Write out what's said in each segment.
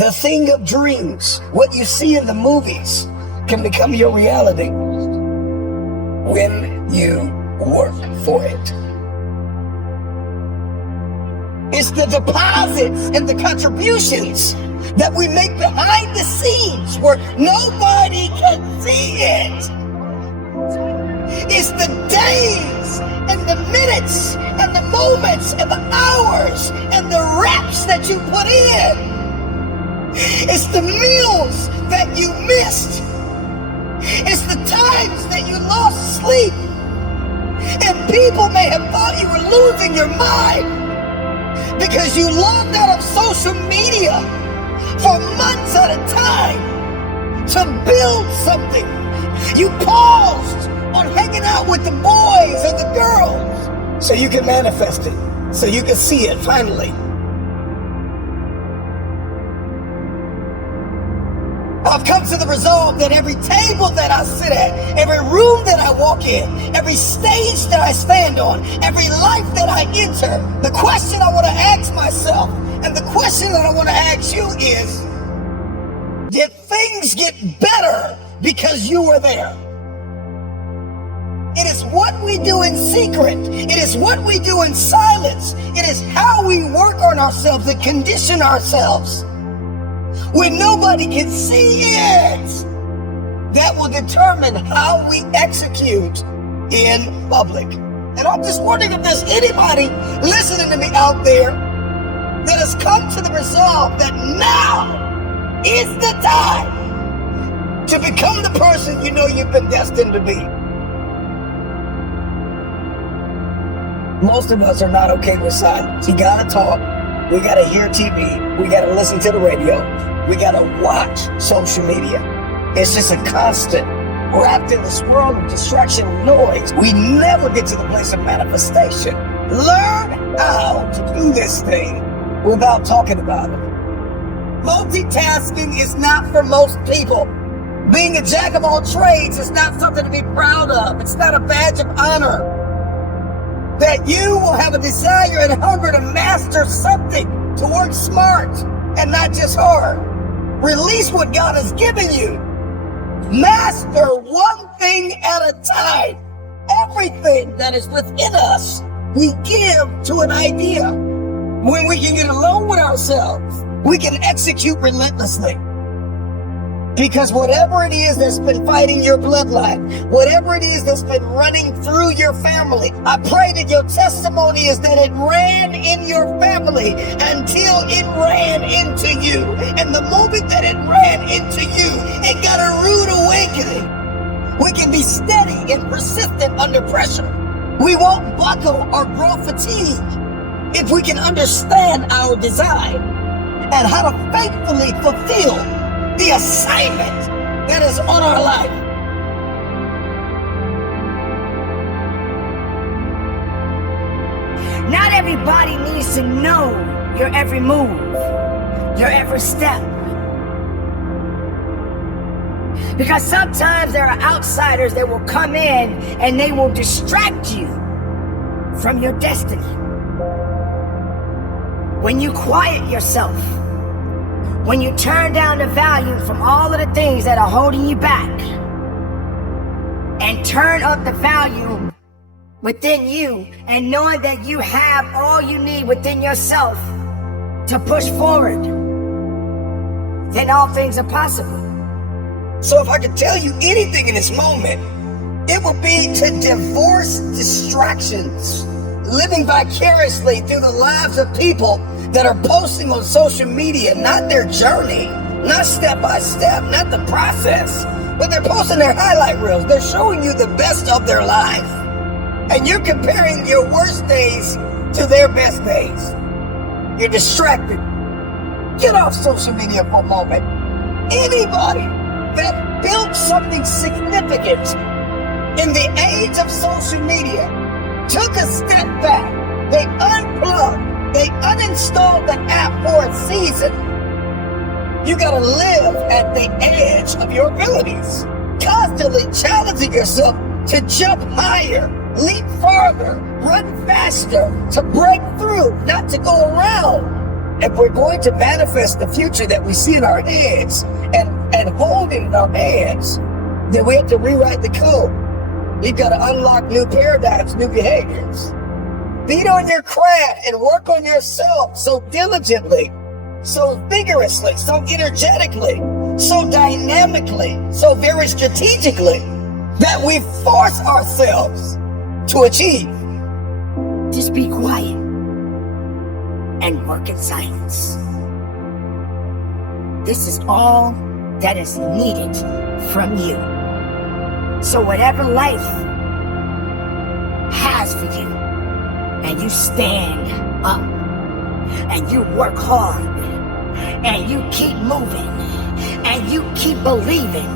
The thing of dreams, what you see in the movies, can become your reality when you work for it. It's the deposits and the contributions that we make behind the scenes where nobody can see it. It's the days and the minutes and the moments and the hours and the reps that you put in. It's the meals that you missed. It's the times that you lost sleep. And people may have thought you were losing your mind because you logged out of social media for months at a time to build something. You paused on hanging out with the boys and the girls so you can manifest it, so you can see it finally. I've come to the resolve that every table that I sit at, every room that I walk in, every stage that I stand on, every life that I enter, the question I want to ask myself and the question that I want to ask you is, did things get better because you were there? It is what we do in secret. It is what we do in silence. It is how we work on ourselves and condition ourselves when nobody can see it, that will determine how we execute in public. And I'm just wondering if there's anybody listening to me out there that has come to the resolve that now is the time to become the person you know you've been destined to be. Most of us are not okay with silence. You gotta talk. We gotta hear TV. We gotta listen to the radio. We gotta watch social media. It's just a constant wrapped in this world of distraction and noise. We never get to the place of manifestation. Learn how to do this thing without talking about it. Multitasking is not for most people. Being a jack of all trades is not something to be proud of. It's not a badge of honor. That you will have a desire and hunger to master something, to work smart and not just hard. Release what God has given you. Master one thing at a time. Everything that is within us, we give to an idea. When we can get alone with ourselves, we can execute relentlessly. Because whatever it is that's been fighting your bloodline, whatever it is that's been running through your family, I pray that your testimony is that it ran in your family until it ran into you. And the moment that it ran into you, it got a rude awakening. We can be steady and persistent under pressure. We won't buckle or grow fatigue if we can understand our design and how to faithfully fulfill the assignment that is on our life. Not everybody needs to know your every move, your every step. Because sometimes there are outsiders that will come in and they will distract you from your destiny. When you quiet yourself, when you turn down the volume from all of the things that are holding you back and turn up the volume within you and knowing that you have all you need within yourself to push forward, then all things are possible. So if I could tell you anything in this moment, it would be to divorce distractions, living vicariously through the lives of people that are posting on social media, not their journey, not step by step, not the process, but they're posting their highlight reels. They're showing you the best of their life. And you're comparing your worst days to their best days. You're distracted. Get off social media for a moment. Anybody that built something significant in the age of social media took a step back. They unplugged. They uninstalled the app for a season. You gotta live at the edge of your abilities, constantly challenging yourself to jump higher, leap farther, run faster, to break through, not to go around. If we're going to manifest the future that we see in our heads and hold it in our hands, then we have to rewrite the code. We've got to unlock new paradigms, new behaviors. Beat on your craft and work on yourself so diligently, so vigorously, so energetically, so dynamically, so very strategically that we force ourselves to achieve. Just be quiet and work in silence. This is all that is needed from you. So whatever life has for you, and you stand up, and you work hard, and you keep moving, and you keep believing,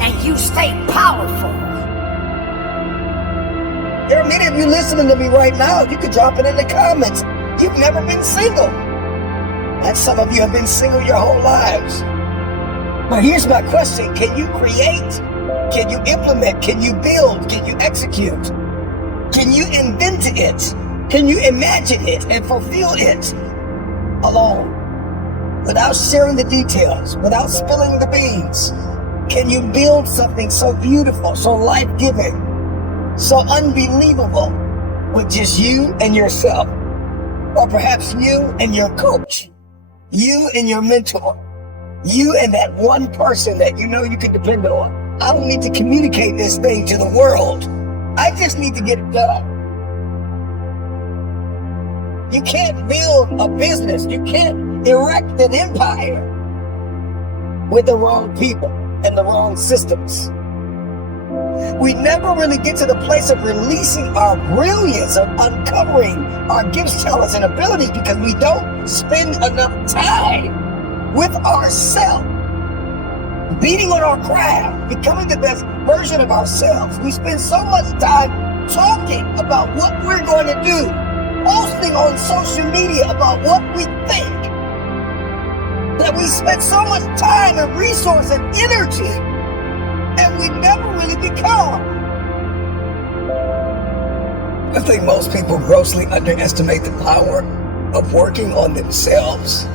and you stay powerful. There are many of you listening to me right now. You could drop it in the comments. You've never been single. And some of you have been single your whole lives. But here's my question. Can you create? Can you implement? Can you build? Can you execute? Can you invent it? Can you imagine it and fulfill it alone? Without sharing the details, without spilling the beans? Can you build something so beautiful, so life-giving, so unbelievable with just you and yourself? Or perhaps you and your coach, you and your mentor, you and that one person that you know you can depend on. I don't need to communicate this thing to the world. I just need to get it done. You can't build a business. You can't erect an empire with the wrong people and the wrong systems. We never really get to the place of releasing our brilliance, of uncovering our gifts, talents, and abilities because we don't spend enough time with ourselves, beating on our craft, becoming the best version of ourselves. We spend so much time talking about what we're going to do, posting on social media about what we think, that we spend so much time and resource and energy, and we never really become. I think most people grossly underestimate the power of working on themselves.